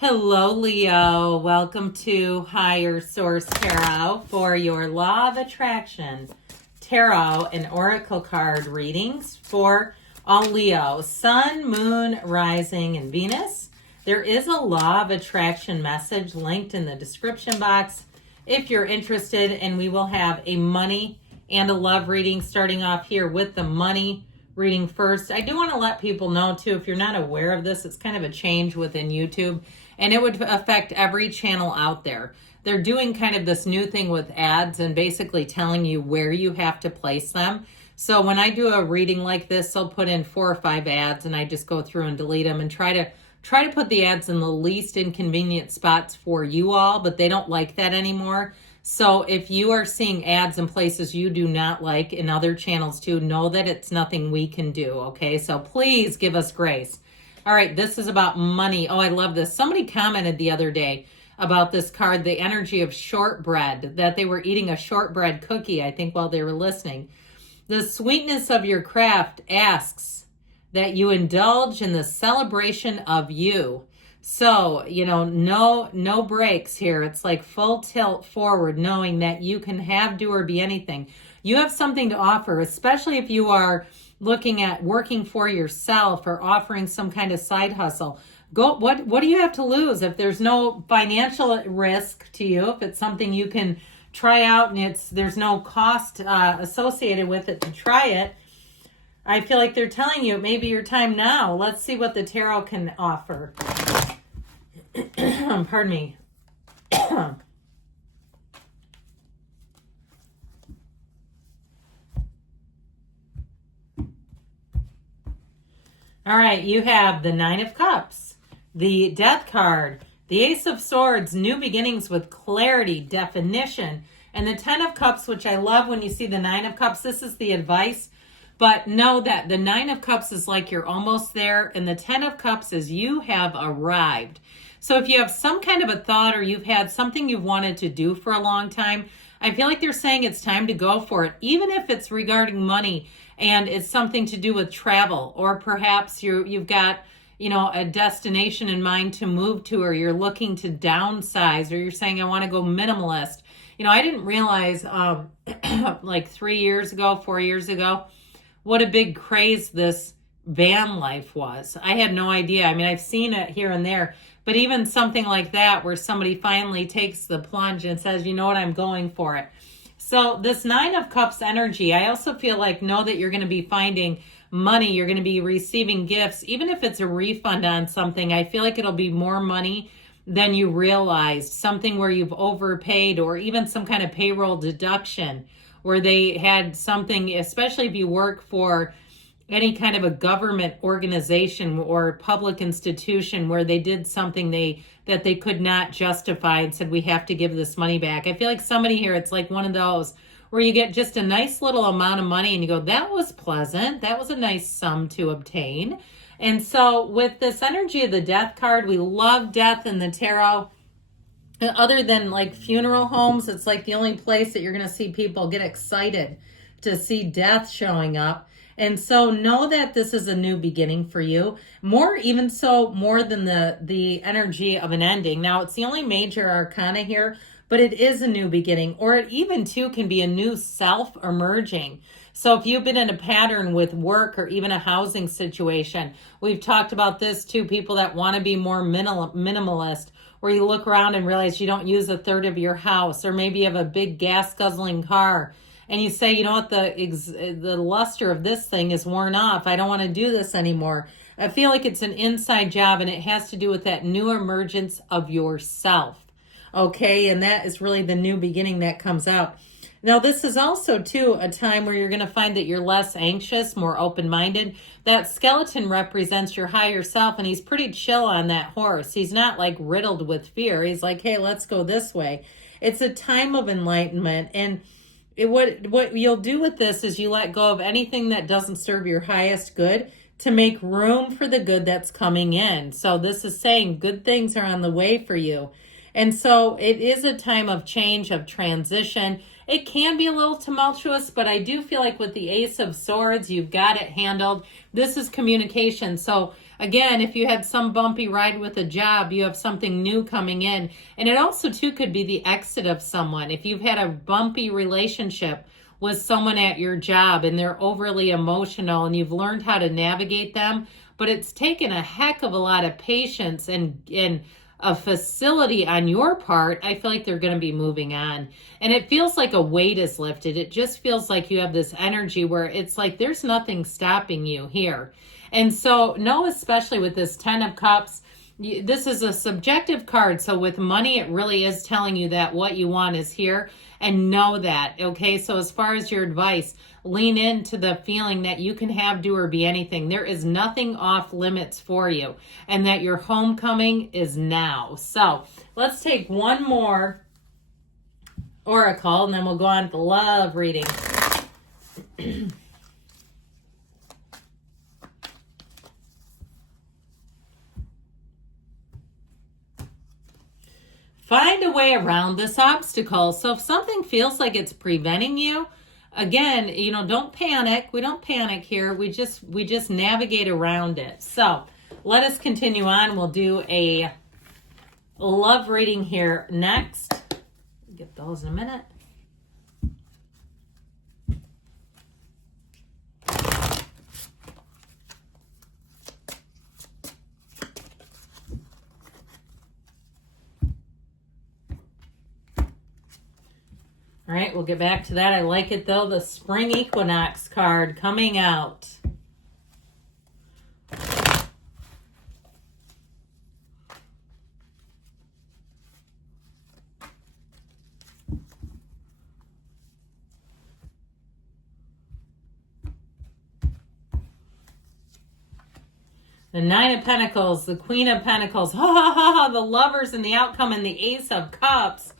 Hello, Leo. Welcome to Higher Source Tarot for your Law of Attraction Tarot and Oracle card readings for all Leo, Sun, Moon, Rising, and Venus. There is a Law of Attraction message linked in the description box if you're interested, and we will have a money and a love reading starting off here with the money reading first. I do want to let people know too, if you're not aware of this, it's kind of a change within YouTube, and it would affect every channel out there. They're doing kind of this new thing with ads and basically telling you where you have to place them. So when I do a reading like this, I'll put in 4 or 5 ads and I just go through and delete them and try to put the ads in the least inconvenient spots for you all, but they don't like that anymore. So if you are seeing ads in places you do not like in other channels too, know that it's nothing we can do, okay? So please give us grace. All right, this is about money. Oh, I love this. Somebody commented the other day about this card, the energy of shortbread, that they were eating a shortbread cookie, I think, while they were listening. The sweetness of your craft asks that you indulge in the celebration of you. So, no breaks here. It's like full tilt forward, knowing that you can have, do, or be anything. You have something to offer, especially if you are looking at working for yourself or offering some kind of side hustle. What do you have to lose? If there's no financial risk to you, if it's something you can try out and there's no cost associated with it to try it, I feel like they're telling you it may be your time now. Let's see what the tarot can offer. Pardon me. All right, you have the Nine of Cups, the Death card, the Ace of Swords, new beginnings with clarity, definition, and the Ten of Cups, which I love when you see the Nine of Cups. This is the advice, but know that the Nine of Cups is like you're almost there, and the Ten of Cups is you have arrived. So if you have some kind of a thought or you've had something you've wanted to do for a long time, I feel like they're saying it's time to go for it, even if it's regarding money and it's something to do with travel, or perhaps you've got a destination in mind to move to, or you're looking to downsize, or you're saying I want to go minimalist. I didn't realize like 4 years ago, what a big craze this van life was. I had no idea. I mean, I've seen it here and there, but even something like that where somebody finally takes the plunge and says, you know what, I'm going for it. So this Nine of Cups energy, I also feel like know that you're going to be finding money. You're going to be receiving gifts. Even if it's a refund on something, I feel like it'll be more money than you realized. Something where you've overpaid, or even some kind of payroll deduction where they had something, especially if you work for any kind of a government organization or public institution where they did something that they could not justify and said, we have to give this money back. I feel like somebody here, it's like one of those where you get just a nice little amount of money and you go, that was pleasant. That was a nice sum to obtain. And so with this energy of the Death card, we love death in the tarot. Other than like funeral homes, it's like the only place that you're going to see people get excited to see death showing up. And so know that this is a new beginning for you. More than the energy of an ending. Now, it's the only major arcana here, but it is a new beginning, or it even too can be a new self emerging. So if you've been in a pattern with work or even a housing situation, we've talked about this too, people that want to be more minimalist, where you look around and realize you don't use a third of your house, or maybe you have a big gas guzzling car and you say, you know what, the luster of this thing is worn off. I don't want to do this anymore. I feel like it's an inside job, and it has to do with that new emergence of yourself. Okay, and that is really the new beginning that comes out. Now, this is also, too, a time where you're going to find that you're less anxious, more open-minded. That skeleton represents your higher self, and he's pretty chill on that horse. He's not, like, riddled with fear. He's like, hey, let's go this way. It's a time of enlightenment, and what you'll do with this is you let go of anything that doesn't serve your highest good to make room for the good that's coming in. So this is saying good things are on the way for you. And so it is a time of change, of transition. It can be a little tumultuous, but I do feel like with the Ace of Swords, you've got it handled. This is communication. So Again, if you had some bumpy ride with a job, you have something new coming in. And it also, too, could be the exit of someone. If you've had a bumpy relationship with someone at your job and they're overly emotional and you've learned how to navigate them, but it's taken a heck of a lot of patience and a facility on your part, I feel like they're going to be moving on. And it feels like a weight is lifted. It just feels like you have this energy where it's like there's nothing stopping you here. And so know, especially with this 10 of Cups, this is a subjective card. So with money, it really is telling you that what you want is here. And know that, okay? So as far as your advice, lean into the feeling that you can have, do, or be anything. There is nothing off limits for you, and that your homecoming is now. So let's take one more oracle, and then we'll go on to the love reading. Find a way around this obstacle. So if something feels like it's preventing you, again, don't panic. We don't panic here. We just navigate around it. So let us continue on. We'll do a love reading here next. Get those in a minute. All right, we'll get back to that. I like it, though. The Spring Equinox card coming out. The Nine of Pentacles, the Queen of Pentacles, the Lovers and the Outcome, and the Ace of Cups.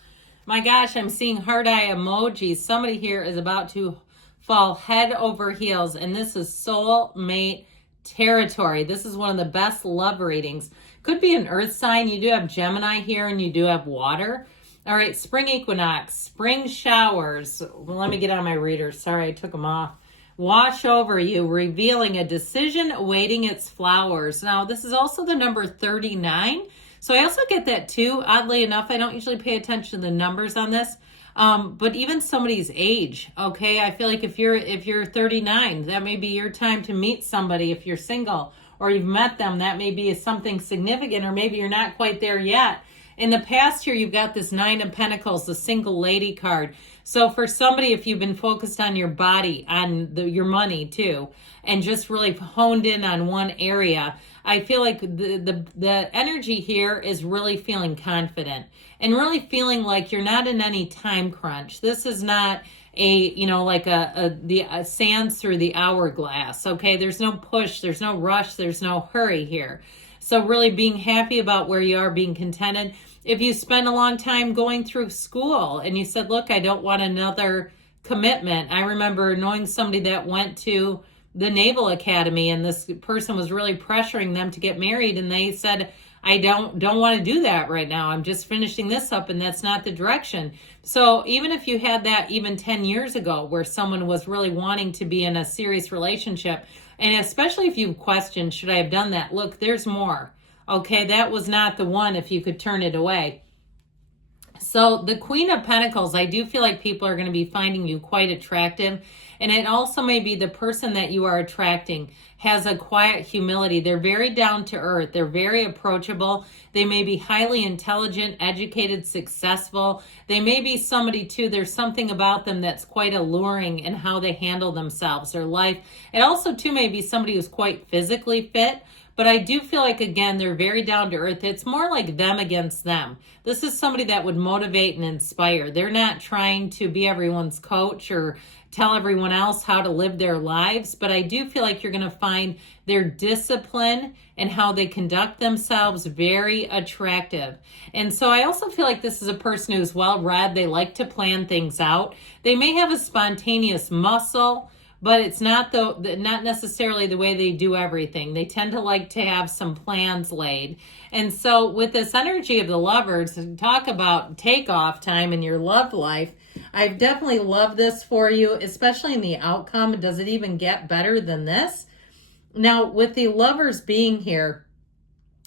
My gosh, I'm seeing heart eye emojis. Somebody here is about to fall head over heels, and this is soulmate territory. This is one of the best love readings. Could be an earth sign. You do have Gemini here, and you do have water. All right, spring equinox, spring showers. Well, let me get on my readers. Sorry, I took them off. Wash over you, revealing a decision awaiting its flowers. Now, this is also the number 39. So I also get that too. Oddly enough, I don't usually pay attention to the numbers on this. But even somebody's age, okay? I feel like if you're 39, that may be your time to meet somebody. If you're single or you've met them, that may be something significant, or maybe you're not quite there yet. In the past here, you've got this Nine of Pentacles, the single lady card. So for somebody, if you've been focused on your body, on your money too, and just really honed in on one area, I feel like the energy here is really feeling confident and really feeling like you're not in any time crunch. This is not the sands through the hourglass. Okay, there's no push, there's no rush, there's no hurry here. So really being happy about where you are, being contented. If you spend a long time going through school and you said, look, I don't want another commitment. I remember knowing somebody that went to the Naval Academy, and this person was really pressuring them to get married, and they said, I don't want to do that right now. I'm just finishing this up, and that's not the direction. So even if you had that even 10 years ago, where someone was really wanting to be in a serious relationship, and especially if you questioned, should I have done that? Look, there's more. Okay, that was not the one if you could turn it away. So the Queen of Pentacles, I do feel like people are going to be finding you quite attractive. And it also may be the person that you are attracting has a quiet humility. They're very down to earth. They're very approachable. They may be highly intelligent, educated, successful. They may be somebody too, there's something about them that's quite alluring in how they handle themselves, their life. It also too may be somebody who's quite physically fit. But I do feel like, again, they're very down to earth. It's more like them against them. This is somebody that would motivate and inspire. They're not trying to be everyone's coach or tell everyone else how to live their lives. But I do feel like you're going to find their discipline and how they conduct themselves very attractive. And so I also feel like this is a person who's well-read. They like to plan things out. They may have a spontaneous muscle, but it's not necessarily the way they do everything. They tend to like to have some plans laid. And so with this energy of the Lovers, talk about takeoff time in your love life, I've definitely loved this for you, especially in the outcome. Does it even get better than this? Now, with the Lovers being here,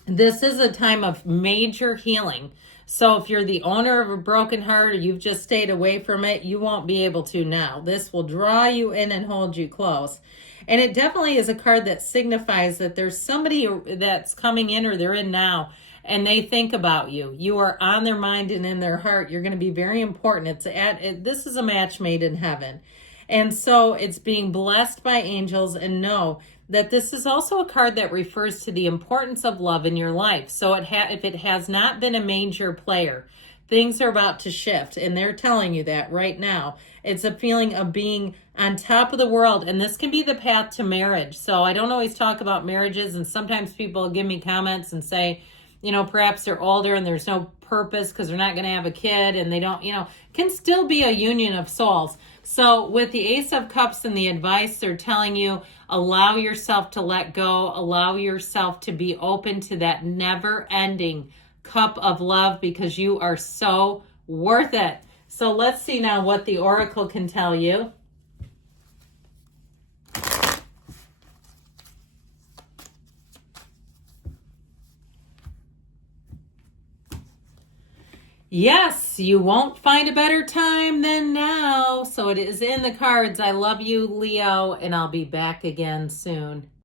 this is a time of major healing. So if you're the owner of a broken heart or you've just stayed away from it, you won't be able to now. This will draw you in and hold you close. And it definitely is a card that signifies that there's somebody that's coming in or they're in now and they think about you. You are on their mind and in their heart. You're going to be very important. This is a match made in heaven. And so it's being blessed by angels, and know that this is also a card that refers to the importance of love in your life. So if it has not been a major player, things are about to shift, and they're telling you that right now. It's a feeling of being on top of the world, and this can be the path to marriage. So I don't always talk about marriages, and sometimes people give me comments and say, perhaps they're older and there's no purpose because they're not going to have a kid, and they don't, can still be a union of souls. So with the Ace of Cups and the advice, they're telling you, allow yourself to let go, allow yourself to be open to that never-ending cup of love, because you are so worth it. So let's see now what the Oracle can tell you. Yes, you won't find a better time than now. So it is in the cards. I love you, Leo, and I'll be back again soon.